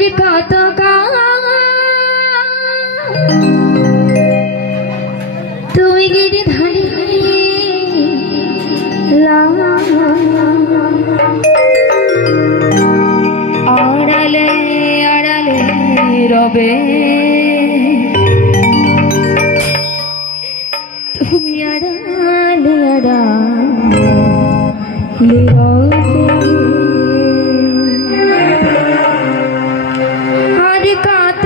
আর কত তুমি গিরি ধরে আড়ালে আড়ালে রবে তুমি আড়ালে আড়ালে রবে আর কত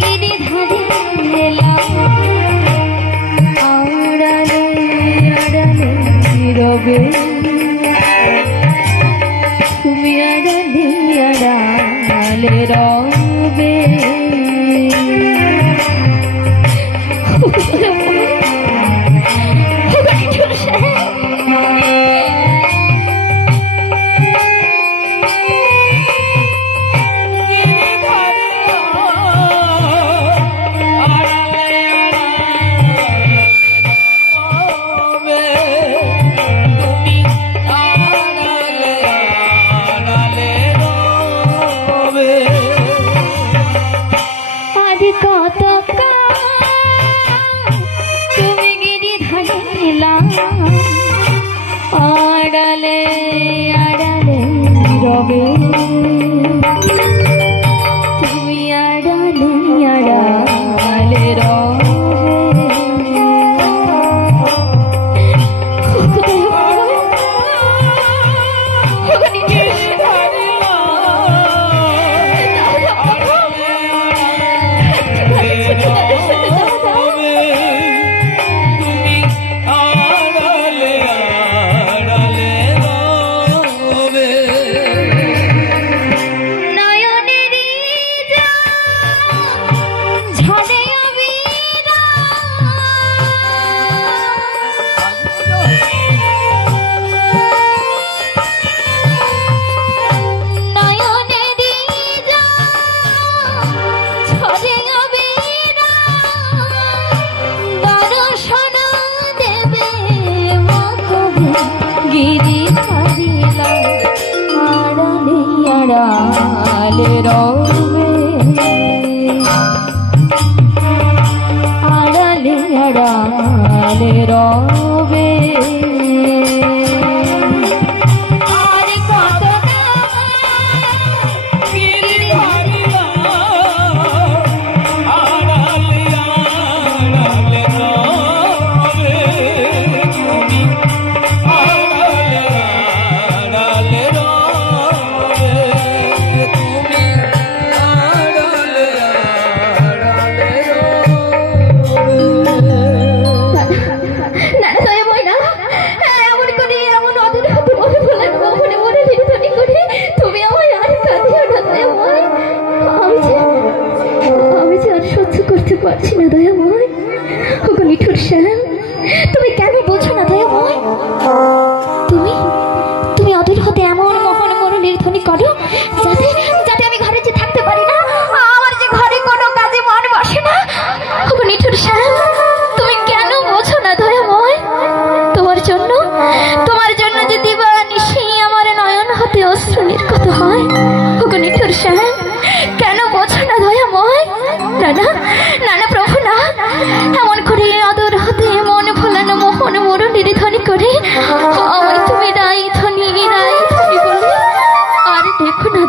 গিরি ধরে আড়ালে আড়ালে রবে তুমি আড়ালে আড়ালে রবে কত তুমি গিরি ধরিলা আড়ালে আড়ালে রবে তুমি আড়ালে আড়ালে গিরি ধরিলা আড়ালে আড়ালে রবে আড়ালে আড়ালে রবে পারছি না দয়াময়, ওগো নিঠুর শ্যাম, তুমি কেন বোঝো না দয়াময়? তুমি তুমি ওদের হতে এমন মোহন মরণের ধ্বনি করো যাতে যাতে আমি ঘরে যে থাকতে পারি না, আমার যে ঘরে কোনো কাজে মন বসে না। ওগো নিঠুর শ্যাম, তুমি কেন বোঝো না দয়াময়? তোমার জন্য যে দিবানিশি আমার নয়ন হতে অশ্রু নির্গত হয়। ওগো নিঠুর শ্যাম, কেন বোঝো না দয়াময়? না না না না প্রভু না, এমন করে আদর হতে মন ভোলানো মোহন মরণের ধ্বনি করে আমায় তুমি রাই ধ্বনি বলে আর দেখো না।